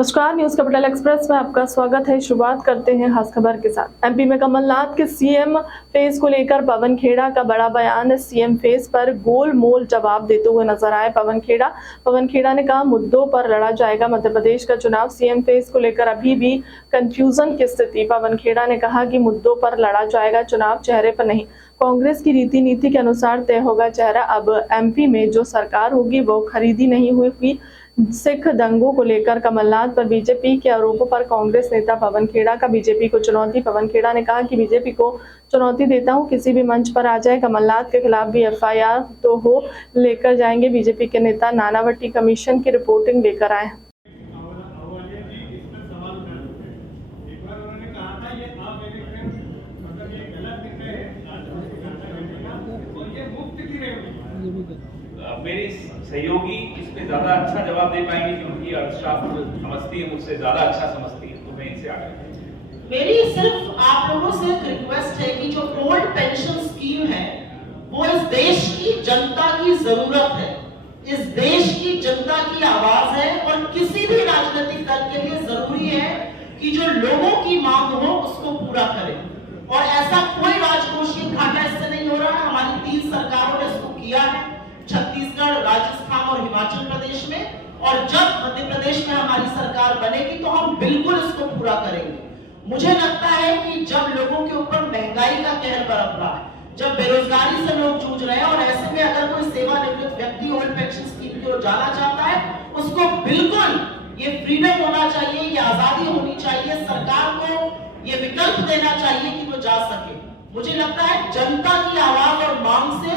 नमस्कार, news capital express में आपका स्वागत है। शुरुआत करते हैं खास खबर के साथ। एमपी में कमलनाथ के सीएम फेस को लेकर पवन खेड़ा का बड़ा बयान। सीएम फेस पर गोलमोल जवाब देते हुए नजर आए पवन खेड़ा ने कहा, मुद्दों पर लड़ा जाएगा मध्य प्रदेश का चुनाव। सीएम फेस को लेकर अभी भी कंफ्यूजन की स्थिति। पवन खेड़ा ने कहा कि मुद्दों पर लड़ा जाएगा चुनाव, चेहरे पर नहीं। कांग्रेस की रीति नीति के अनुसार तय होगा चेहरा। अब एमपी में जो सरकार होगी वो खरीदी नहीं हुई। सिख दंगों को लेकर कमलनाथ पर बीजेपी के आरोपों पर कांग्रेस नेता पवन खेड़ा का बीजेपी को चुनौती। पवन खेड़ा ने कहा कि बीजेपी को चुनौती देता हूं, किसी भी मंच पर आ जाए। कमलनाथ के खिलाफ भी एफआईआर तो हो, लेकर जाएंगे। बीजेपी के नेता नानावटी कमीशन की रिपोर्टिंग लेकर आए। मेरी सहयोगी इस पे ज्यादा अच्छा जवाब दे पाएंगे क्योंकि अर्थशास्त्र समझती है, मुझसे ज्यादा अच्छा समझती है, तो मैं इनसे आगे। मेरी सिर्फ आप लोगों से एक रिक्वेस्ट है कि जो ओल्ड पेंशन स्कीम है वो इस देश की जनता की जरूरत है, इस देश की जनता की आवाज है और किसी भी राजनीतिक दल के लिए जरूरी है कि जो लोगों की मांग हो उसको पूरा करे। और ऐसा कोई राजकोषीय घाटा इससे नहीं हो रहा है। हमारी 3 सरकारों ने इसको किया है, छत्तीसगढ़, राजस्थान और हिमाचल प्रदेश में। और जब मध्य प्रदेश में हमारी सरकार बनेगी तो हम बिल्कुल इसको पूरा करेंगे। मुझे लगता है कि जब लोगों के ऊपर महंगाई का कहर बरप रहा है, जब बेरोजगारी से लोग जूझ रहे हैं और ऐसे में अगर कोई सेवानिवृत्त व्यक्ति ओल्ड पेंशन स्कीम की ओर जाना चाहता है, उसको बिल्कुल ये फ्रीडम होना चाहिए, ये आजादी होनी चाहिए, सरकार को ये विकल्प देना चाहिए कि वो जा सके। मुझे लगता है जनता की आवाज और मांग से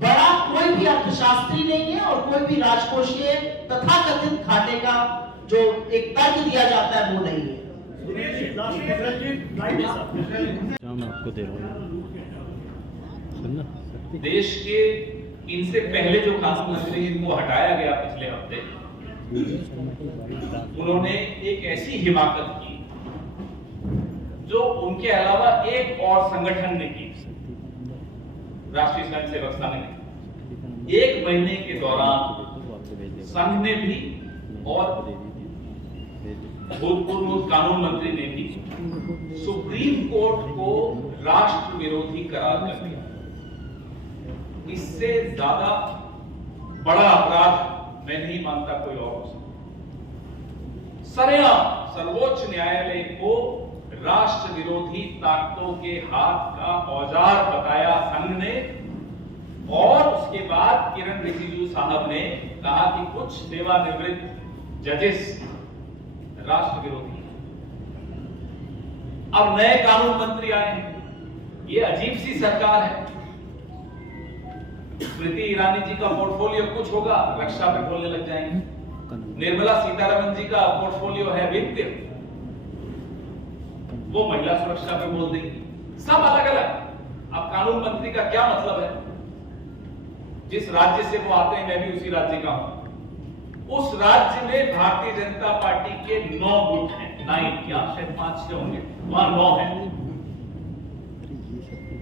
बड़ा कोई भी अर्थशास्त्री नहीं है और कोई भी राजकोषीय तथाकथित घाटे का जो एक तर्क दिया जाता है वो नहीं है। आपको दे रहा हूं। देश के इनसे पहले जो कानून मंत्री इनको हटाया गया पिछले हफ्ते, उन्होंने एक ऐसी हिमाकत की जो उनके अलावा एक और संगठन ने की, राष्ट्रीय स्वयंसेवक संघ ने। 1 महीने के दौरान संघ ने भी और भूतपूर्व कानून मंत्री ने भी सुप्रीम कोर्ट को राष्ट्र विरोधी करार कर दिया। इससे ज्यादा बड़ा अपराध मैं नहीं मानता कोई और हो सकता। सरेआम सर्वोच्च न्यायालय को राष्ट्र विरोधी ताकतों के हाथ का औजार बताया संघ ने। और उसके बाद किरण रिजिजू साहब ने कहा कि कुछ सेवानिवृत्त जजेस राष्ट्र विरोधी। अब नए कानून मंत्री आए हैं, ये अजीब सी सरकार है। स्मृति ईरानी जी का पोर्टफोलियो कुछ होगा, रक्षा पे बोलने लग जाएंगे। निर्मला सीतारमण जी का पोर्टफोलियो है वित्त, वो महिला सुरक्षा पे बोल देंगी। सब अलग अलग। अब कानून मंत्री का क्या मतलब है? जिस राज्य से वो आते हैं, मैं भी उसी राज्य का हूं, उस राज्य में भारतीय जनता पार्टी के 9 गुट हैं, 9 या शायद 5-6 होंगे, वहां 9 हैं।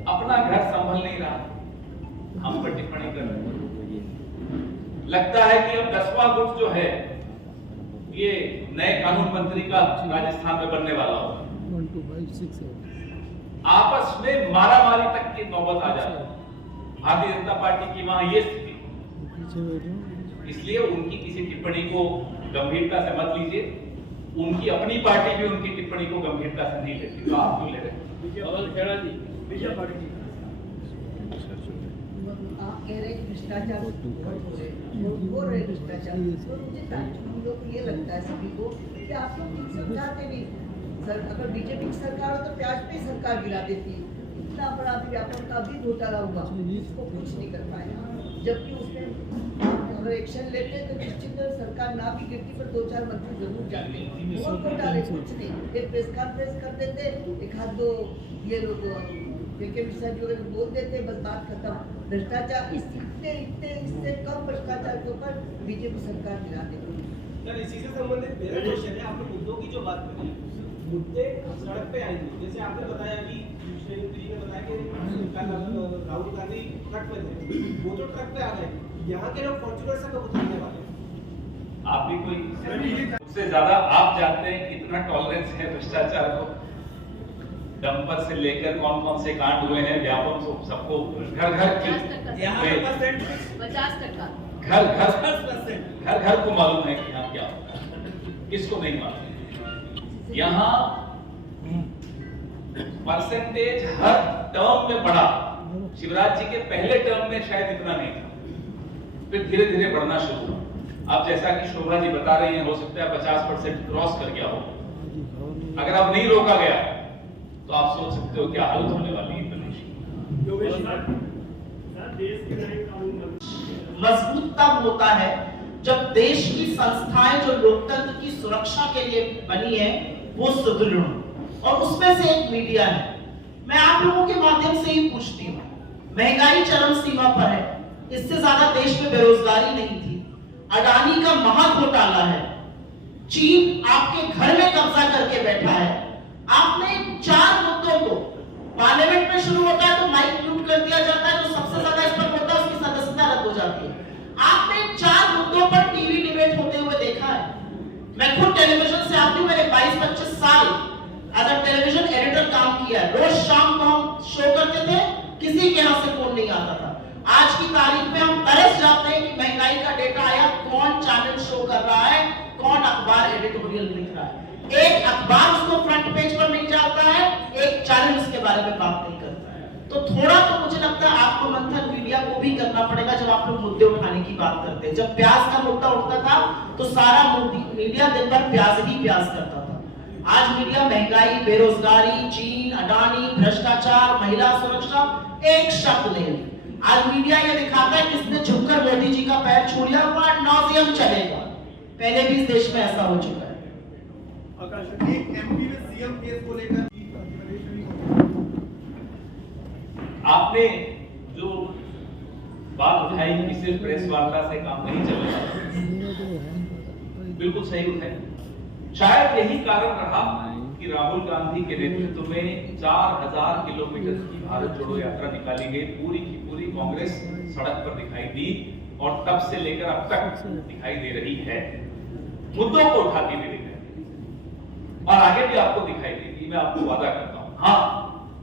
अपना घर संभल नहीं रहा, हम पर टिप्पणी कर रहे हैं। लगता है कि अब 10वां गुट जो है ये नए कानून मंत्री का राजस्थान में बनने वाला होगा। आपस में मारामारी तक की नौबत आ जाए। भारतीय जनता पार्टी की वहां ये स्थिति, इसलिए उनकी किसी टिप्पणी को गंभीरता से मत लीजिए। उनकी अपनी पार्टी भी उनकी टिप्पणी को गंभीरता से नहीं लेती, तो आप क्यों ले रहे हैं? आप कह रहे हैं भ्रष्टाचार हो रहे भ्रष्टाचार, तो मुझे हम लोग को ये लगता है सभी को कि आप लोग ठीक समझाते नहीं। सर, अगर बीजेपी की सरकार हो तो प्याज पे सरकार गिरा देती है। इतना बड़ा व्यापक का भी घोटाला हुआ, इसको कुछ नहीं कर पाया। जबकि उसमें अगर एक्शन लेते तो निश्चित सरकार ना भी गिरती पर 2-4 मंत्री जरूर जाते और घोटाले कुछ नहीं। एक प्रेस कॉन्फ्रेंस कर देते, एक हाथ 2 ये लोग मिश्रा जी वगैरह बोल देते, बस बात खत्म। भ्रष्टाचार इससे कम भ्रष्टाचार के ऊपर बीजेपी सरकार गिरा देती। इसी से संबंधित मेरा क्वेश्चन है, आपने मुद्दों की जो बात करी, मुद्दे सड़क पे आएंगे। जैसे आपने बताया कि जी ने बताया कि राहुल गांधी ट्रक पे थे, वो तो ट्रक पे आ गए, यहाँ के लोग फॉर्च्यूनर से कब उतरने वाले? आप भी कोई उससे ज्यादा आप जानते हैं कितना टॉलरेंस है भ्रष्टाचार को। डंपर से लेकर कौन कौन से कांड हुए हैं, व्यापक सबको घर घर की 50% घर घर को मालूम है कि यहाँ क्या होता है, किसको नहीं मालूम। यहाँ परसेंटेज हर टर्म में बढ़ा। शिवराज जी के पहले टर्म में शायद इतना नहीं था, फिर धीरे धीरे बढ़ना शुरू हुआ। अब जैसा कि शोभा जी बता रही हैं, हो सकता है 50% क्रॉस कर गया हो। अगर अब नहीं रोका गया तो आप सोच सकते हो क्या हालत होने वाली है प्रदेश की। मजबूत तब होता है जब देश की संस्थाएं जो लोकतंत्र की सुरक्षा के लिए बनी है वो सुदृढ़ हो, और उसमें से एक मीडिया है। मैं आप लोगों के माध्यम से ही पूछती हूँ, महंगाई चरम सीमा पर है, इससे ज्यादा देश में बेरोजगारी नहीं थी, अडानी का महाघोटाला है, चीन आपके घर में कब्जा करके बैठा है, आपने 4 मुद्दों को पार्लियामेंट में शुरू होता है तो माइक म्यूट कर दिया जाता है, जो सबसे ज्यादा इस पर होता है उसकी सदस्यता रद्द हो जाती है। आपने 4 मुद्दों पर टीवी डिबेट होते हुए देखा है। मैं खुद टेलीविजन से आती हूँ, मैंने 22-25 साल एज अ टेलीविजन एडिटर काम किया है। रोज शाम को हम शो करते थे, किसी के यहाँ से फोन नहीं आता था। आज की तारीख में हम तरस जाते हैं कि महंगाई का डेटा आया, कौन चैनल शो कर रहा है, कौन अखबार एडिटोरियल लिख रहा है। एक अखबार उसको फ्रंट पेज पर नहीं जाता है, एक चैनल उसके बारे में बात नहीं करता है। तो थोड़ा तो मुझे लगता है आपको मंथन मीडिया को भी करना पड़ेगा जब आप लोग मुद्दे उठाने की बात करते हैं। जब प्याज का मुद्दा उठता था तो सारा मीडिया दिन भर प्याज ही प्याज करता था। आज मीडिया महंगाई, बेरोजगारी, चीन, अडानी, भ्रष्टाचार, महिला सुरक्षा एक शब्द नहीं। आज मीडिया ये दिखाता है किसने झुककर मोदी जी का पैर छू लिया, वो ad nauseam चलेगा। पहले भी इस देश में ऐसा हो चुका है। एमपी में सीएम केस को लेकर आपने जो बात उठाई कि सिर्फ प्रेस वार्ता से काम नहीं चलेगा, बिल्कुल सही उठाई। शायद यही कारण रहा कि राहुल गांधी के नेतृत्व में 4000 किलोमीटर की भारत जोड़ो यात्रा निकाली गई। पूरी की पूरी कांग्रेस सड़क पर दिखाई दी और तब से लेकर अब तक दिखाई दे रही है, मुद्दों को उठाती हुई दिखाई देगी और आगे भी आपको दिखाई देगी। मैं आपको वादा करता हूं। हाँ,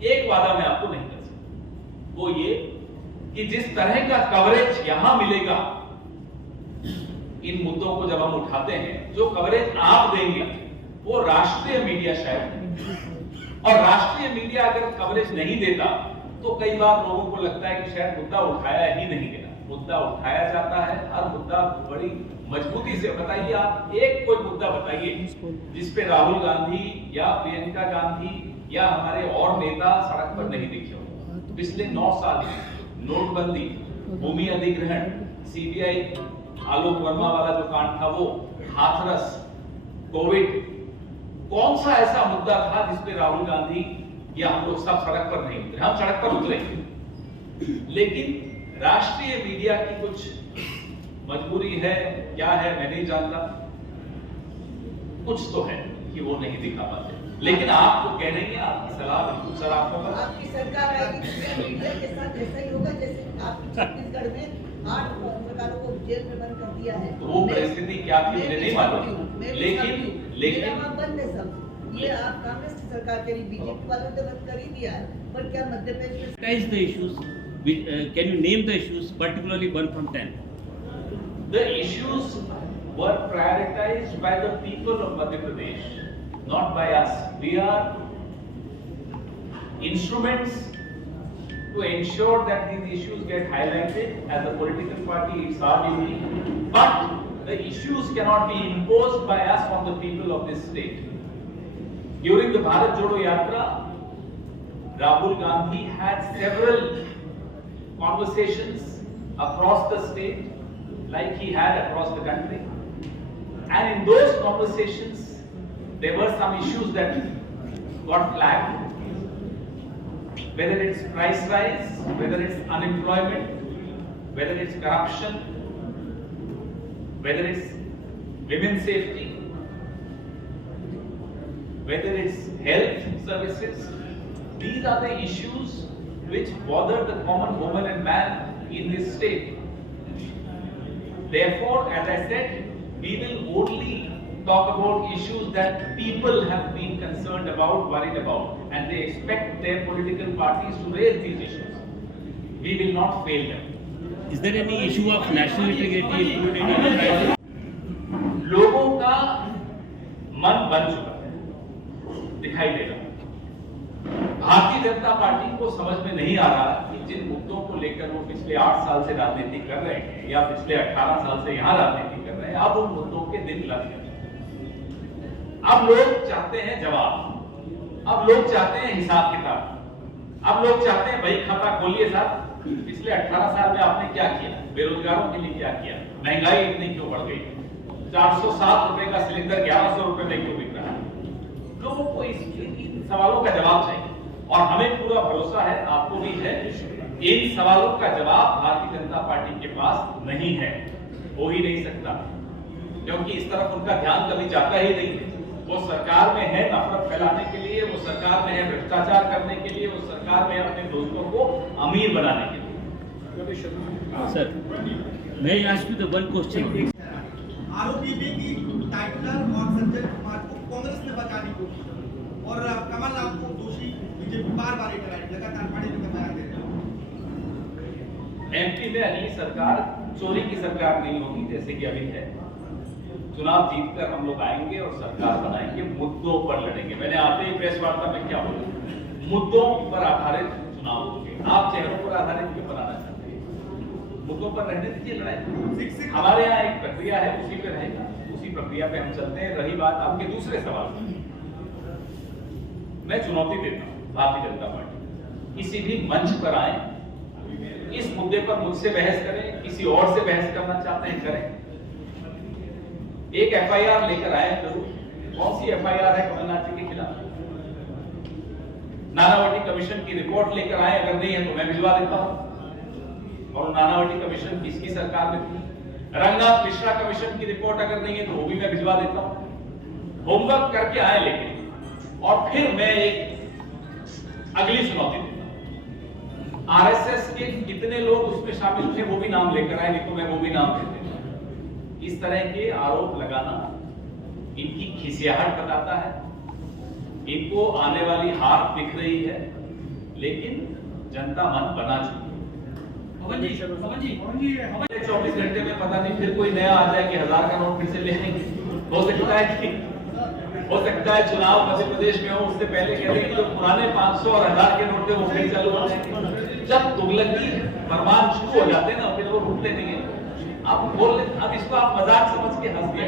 एक वादा मैं आपको नहीं कर सकता, वो ये कि जिस तरह का कवरेज यहां मिलेगा इन मुद्दों को जब हम उठाते हैं, जो कवरेज आप देंगे वो राष्ट्रीय मीडिया शायद नहीं। और राष्ट्रीय मीडिया अगर कवरेज नहीं देता तो कई बार लोगों को लगता है कि शायद मुद्दा उठाया ही नहीं गया। मुद्दा उठाया जाता है, हर मुद्दा बड़ी मजबूती से। बताइए, आप एक कोई मुद्दा बताइए जिसपे राहुल गांधी या प्रियंका गांधी या हमारे और नेता सड़क पर नहीं दिखे हो। पिछले 9 साल नोटबंदी, भूमि अधिग्रहण, सीबीआई आलोक वर्मा वाला जो कांड था वो, हाथरस, कोविड, कौन सा ऐसा मुद्दा था जिसपे राहुल गांधी या हम लोग सब सड़क पर नहीं उतरे? हम सड़क पर उतरे, लेकिन राष्ट्रीय मीडिया की कुछ मजबूरी है, क्या है मैं नहीं जानता, कुछ तो है कि वो नहीं दिखा पाते। लेकिन आप तो कह रही हैं, आपकी सलाह बिल्कुल सर आपको पर। आपकी सरकार आएगी तो मीडिया के साथ ऐसा ही होगा जैसे आपकी छत्तीसगढ़ में 8 पत्रकारों को जेल में बंद कर दिया है। तो वो परिस्थिति क्या थी मुझे नहीं मालूम, लेकिन बंद है सब। ये आप कांग्रेस की सरकार करी, बीजेपी वालों ने बंद कर ही दिया है, पर क्या मध्य प्रदेश में Prioritize the issues. Can you name the issues, particularly 1 from 10? the issues were prioritized by the people of Madhya Pradesh, not by us. We are instruments to ensure that these issues get highlighted as a political party. It's our duty, but the issues cannot be imposed by us on the people of this state. During the Bharat Jodo Yatra, Rahul Gandhi had several conversations across the state, like he had across the country. And in those conversations, there were some issues that got flagged. Whether it's price rise, whether it's unemployment, whether it's corruption, whether it's women's safety, whether it's health services, these are the issues which bother the common woman and man in this state. Therefore, as I said, we will only talk about issues that people have been concerned about, worried about, and they expect their political parties to raise these issues. We will not fail them. Is there any issue of national integrity included in the crisis? लोगों का मन बन चुका है, दिखाई दे रहा। Bharatiya Janata party को समझ में नहीं आ रहा कि जिन मुद्दों को लेकर वो पिछले 8 साल से राजनीति कर रहे हैं या पिछले 18 साल से यहाँ राजनीति कर रहे हैं, अब उन मुद्दों के दिन लग गए। अब लोग चाहते हैं जवाब, अब लोग चाहते हैं हिसाब किताब, अब लोग चाहते हैं भाई खाता खोलिए साहब, पिछले 18 साल में आपने क्या किया, बेरोजगारों के लिए क्या किया, महंगाई इतनी क्यों बढ़ गई, 407 रुपए का सिलेंडर 1100 रुपए में क्यों बिक रहा है। लोगों को इन सवालों का जवाब चाहिए और हमें पूरा भरोसा है, आपको भी है, इन सवालों का जवाब भारतीय जनता पार्टी के पास नहीं है, हो ही नहीं सकता, क्योंकि इस तरफ उनका ध्यान कभी जाता ही नहीं है। वो सरकार में है नफरत फैलाने के लिए, वो सरकार में है भ्रष्टाचार करने के लिए, वो सरकार में है अपने दोस्तों को अमीर बनाने के लिए। Sir, may I ask you the one question? आरोपी की टाइटलर और सज्जन कुमार को कांग्रेस ने बचाने की कोशिश की और कमलनाथ को दोषी बीजेपी बार-बार लगातार पार्टी का बयान दे रही है। एमपी में अगली सरकार चोरी की सरकार नहीं होगी जैसे कि अभी है। चुनाव जीतकर हम लोग आएंगे और सरकार बनाएंगे, मुद्दों पर लड़ेंगे। मैंने आते ही प्रेस वार्ता में क्या बोला, मुद्दों पर आधारित चुनाव होंगे। आप चेहरों पर आधारित क्यों बनाना चाहते हैं? मुद्दों पर रहने दीजिए लड़ाई। हमारे यहाँ एक प्रक्रिया है, उसी पे रहेगा, उसी प्रक्रिया पे हम चलते हैं। रही बात आपके दूसरे सवाल की, मैं चुनौती देता हूँ भारतीय जनता पार्टी, किसी भी मंच पर आए, इस मुद्दे पर मुझसे बहस करें, किसी और से बहस करना चाहते हैं करें, एक एफआईआर लेकर आए जरूर। कौन सी एफआईआर है कमलनाथ जी के खिलाफ? नानावटी कमीशन की रिपोर्ट लेकर आए, अगर नहीं है तो मैं भिजवा देता हूं। और नानावटी कमीशन किसकी सरकार में थी? रंगनाथ मिश्रा कमीशन की रिपोर्ट अगर नहीं है तो वो भी मैं भिजवा देता हूं। होमवर्क करके आए लेकिन, और फिर मैं एक अगली चुनौती देता हूं। आरएसएस के कितने लोग उसमें शामिल थे वो भी नाम लेकर आए, नहीं तो मैं वो भी नाम दे देता। इस तरह के आरोप लगाना इनकी खिसियाहट बताता है, इनको आने वाली हार दिख रही है, लेकिन जनता मन बना चुकी है। 24 घंटे में पता नहीं फिर कोई नया आ जाए कि 1000 का नोट फिर से ले लेंगे। हो सकता है चुनाव मध्य प्रदेश में हो, उससे पहले कह दें कि जो पुराने 500 और 1000 के नोट थे वो फिर चालू हो जाएंगे। जब तुगलकी फरमान शुरू हो जाते हैं ना, फिर वो रुकते नहीं है। अब बोल, अब इसको आप मजाक समझ के हंस दिया।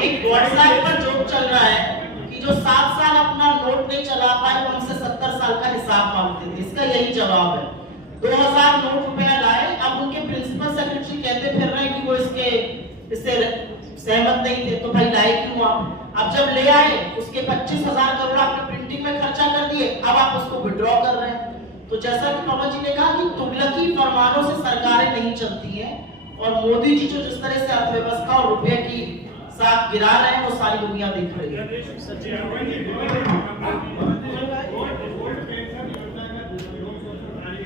एक व्हाट्सएप पर जोक चल रहा है कि जो 7 साल अपना नोट नहीं चला पाए वो हमसे 70 साल का हिसाब मांगते थे। इसका यही जवाब है। 2000 नोट रुपया लाए, अब उनके प्रिंसिपल सेक्रेटरी कहते फिर रहे कि वो इससे सहमत नहीं थे, तो भाई लाए क्यों आप? अब जब ले आए उसके 25,000 करोड़ आपने प्रिंटिंग में खर्चा कर दिए, अब आप उसको विड्रॉ कर रहे हैं। तो जैसा कि पवन जी ने कहा कि तुगलकी फरमानों से सरकारें नहीं चलती हैं, और मोदी जी जो जिस तरह से अर्थव्यवस्था और रुपये की साथ गिरा रहे हैं वो सारी दुनिया देख रही है।